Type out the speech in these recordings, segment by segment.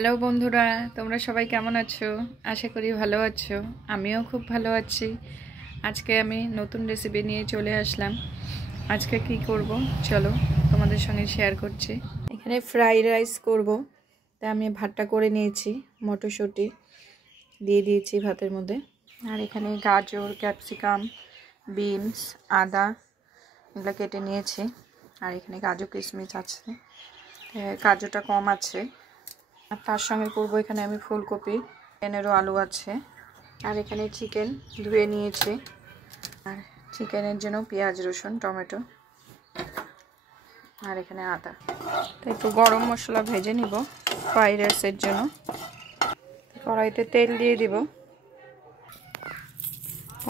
Hello বন্ধুরা, তোমরা সবাই কেমন আছো? আশা করি ভালো আছো। আমিও খুব ভালো আছি। আজকে আমি নতুন রেসিপি নিয়ে চলে আসলাম। আজকে কি করব চলো তোমাদের সঙ্গে শেয়ার করছি। এখানে ফ্রাইড রাইস করব, তাই আমি ভাতটা করে নিয়েছি, মটরশুঁটি দিয়ে দিয়েছি ভাতের মধ্যে। আর এখানে গাজর, ক্যাপসিকাম, বিনস, আদা এগুলো কেটে নিয়েছি। আর এখানে কাজু কিশমিশ আছে, কাজুটা কম আছে। আর তার সঙ্গে করব এখানে আমি ফুলকপি, এনেরও আলু আছে। আর এখানে চিকেন ধুয়ে নিয়েছি। আর চিকেনের জন্য পেঁয়াজ, রসুন, টমেটো, আর এখানে আদা। তো একটু গরম মশলা ভেজে নিব ফ্রাইড রাইসের জন্য। কড়াইতে তেল দিয়ে দিব।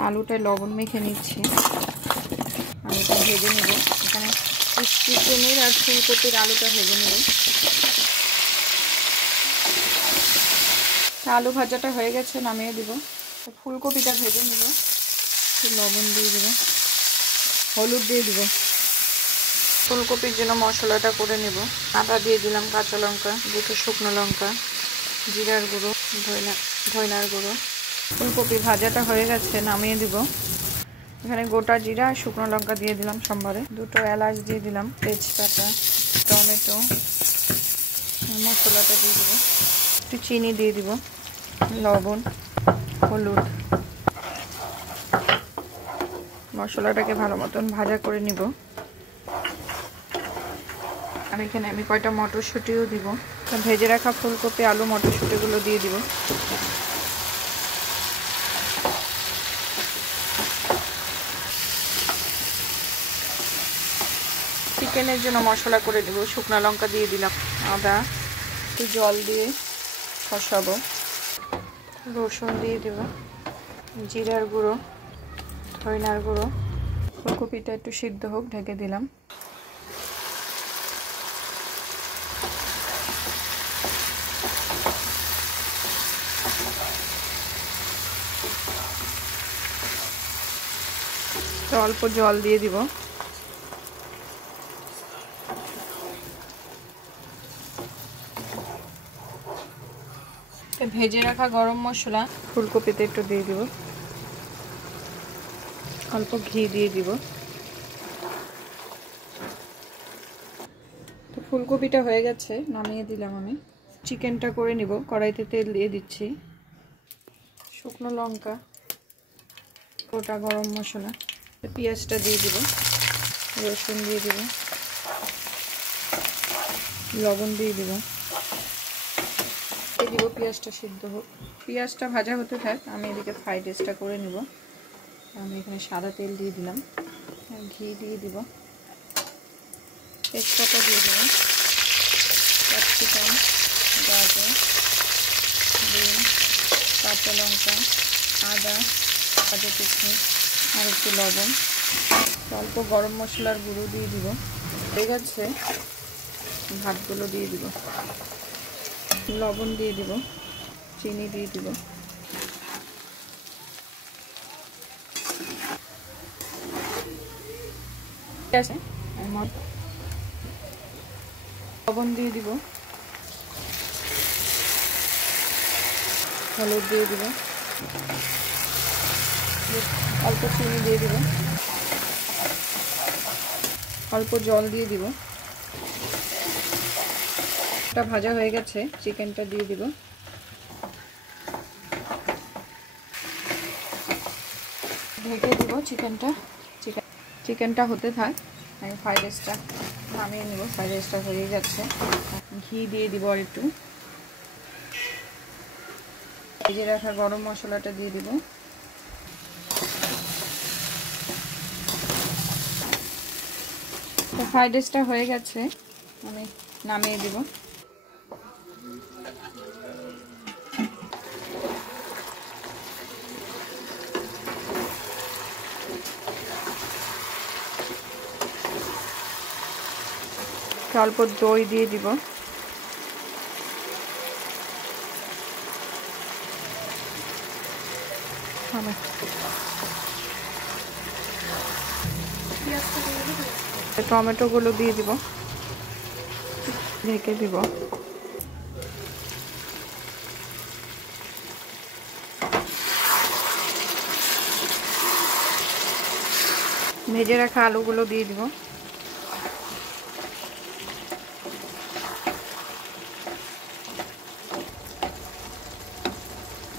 আলুটা লবণ মেখে নিচ্ছি, আলুটা ভেজে নিব। এখানে চিকেনের আর ফুলকপির আলুটা ভেজে নেব। আলু ভাজাটা হয়ে গেছে, নামিয়ে দিব। ফুলকপিটা ভেজে নেব, লবণ দিয়ে দেব, হলুদ দিয়ে দিব। ফুলকপির জন্য মশলাটা করে নেব। আদা দিয়ে দিলাম, কাঁচা লঙ্কা, দুটো শুকনো লঙ্কা, জিরার গুঁড়ো, ধইনার গুঁড়ো। ফুলকপি ভাজাটা হয়ে গেছে, নামিয়ে দিব। এখানে গোটা জিরা আর শুকনো লঙ্কা দিয়ে দিলাম সম্বারে, দুটো এলাচ দিয়ে দিলাম, তেজপাতা, টমেটো, মশলাটা দিয়ে দিব, একটু চিনি দিয়ে দিব, লবণ, হলুদ। মশলাটাকে ভালো মতন ভাজা করে নিব। আর এখানে আমি কয়টা মটরশুঁটিও দিব। ভেজে রাখা ফুলকপি, আলু, মটরশুঁটিগুলো দিয়ে দিব। চিকেনের জন্য মশলা করে দেব। শুকনো লঙ্কা দিয়ে দিলাম, আদা, একটু জল দিয়ে কষাবো, রসুন দিয়ে দেব, জিরার গুঁড়ো, ধইনার গুঁড়ো। ফুলকপিটা একটু সিদ্ধ হোক, ঢেকে দিলাম। তো অল্প জল দিয়ে দিব। ভেজে রাখা গরম মশলা ফুলকপিতে একটু দিয়ে দিব, অল্প ঘি দিয়ে দিব। তো ফুলকপিটা হয়ে গেছে, নামিয়ে দিলাম আমি। চিকেনটা করে নিব। কড়াইতে তেল দিয়ে দিচ্ছি, শুকনো লঙ্কা, গোটা গরম মশলা, পেঁয়াজটা দিয়ে দিব, রসুন দিয়ে দিব, লবণ দিয়ে দিব, পেঁয়াজটা সিদ্ধ হোক। পেঁয়াজটা ভাজা হতে থাক, আমি এদিকে ফ্রাইড রাইসটা করে নিব। আমি এখানে সাদা তেল দিয়ে দিলাম, ঘি দিয়ে দিব, তেজপাতা দিয়ে দেব, ক্যাপসিকাম, গাজর, বিন, কাঁচা লঙ্কা, আদা, কাজু কিশমিশ, আর একটু লবণ, অল্প গরম মশলার গুঁড়ো দিয়ে দিব। হয়ে গেছে, ভাতগুলো দিয়ে দিব, লবণ দিয়ে দিব, চিনি দিয়ে দিব, ঠিক আছে। লবণ দিয়ে দিব, হলুদ দিয়ে দিব, অল্প চিনি দিয়ে দিব, অল্প জল দিয়ে দিব। এটা ভাজা হয়ে গেছে, চিকেনটা দিয়ে দিব। ঢেকে দিব চিকেনটা হতে থাক। আমি ফ্রাইড রাইসটা নামিয়ে নেব। ফ্রাইড রাইসটা হয়ে যাচ্ছে। ঘি দিয়ে দিব আর একটু, ভেজে রাখা গরম মশলাটা দিয়ে দিব। তো ফ্রাইড রাইসটা হয়ে গেছে, আমি নামিয়ে দিব। অল্প দই দিয়ে দিব, টমেটোগুলো দিয়ে দিব, ঢেকে দিব। ভেজে রাখা আলুগুলো দিয়ে দিব।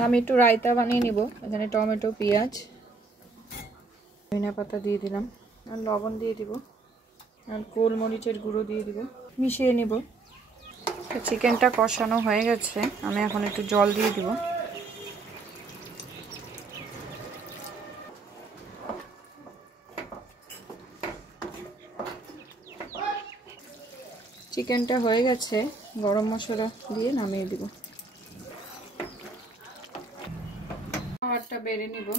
আমি একটু রায়তা বানিয়ে নিব। এখানে টমেটো, পেঁয়াজ, ধনিয়া পাতা দিয়ে দিলাম, আর লবণ দিয়ে দিব, আর গোলমরিচের গুঁড়ো দিয়ে দিব, মিশিয়ে নিব। চিকেনটা কষানো হয়ে গেছে, আমি এখন একটু জল দিয়ে দিব। চিকেনটা হয়ে গেছে, গরম মশলা দিয়ে নামিয়ে দিব। খাবারটা বেড়ে নিব।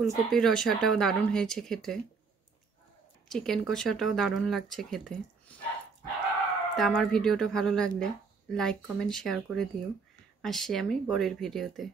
ফুলকপির রসাটাও দারুণ হয়েছে খেতে, চিকেন কষাটাও দারুণ লাগছে খেতে। তা আমার ভিডিওটা ভালো লাগলে লাইক, কমেন্ট, শেয়ার করে দিও। আসছি আমি পরের ভিডিওতে।